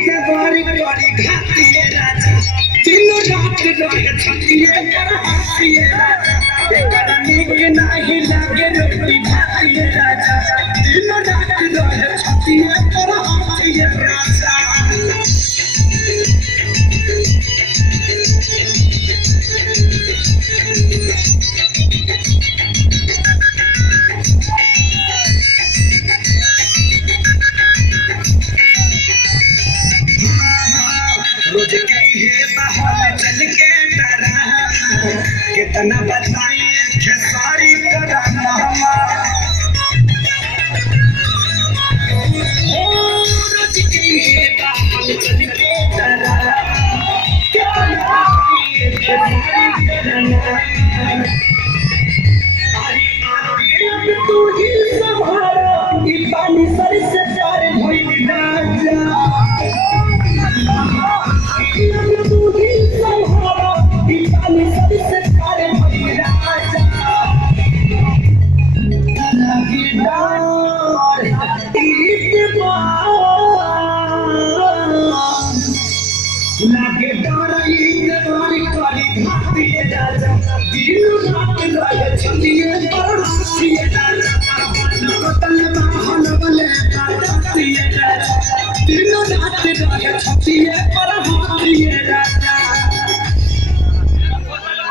अकबर करी घातिए राजा दिन रात रहे छतिए पर हंसिए राजा एकरा नीक नाही लागे रोटी भातिए राजा दिन रात रहे छतिए पर हंसिए राजा रोज गई है बाहर चल के डरा कितना बता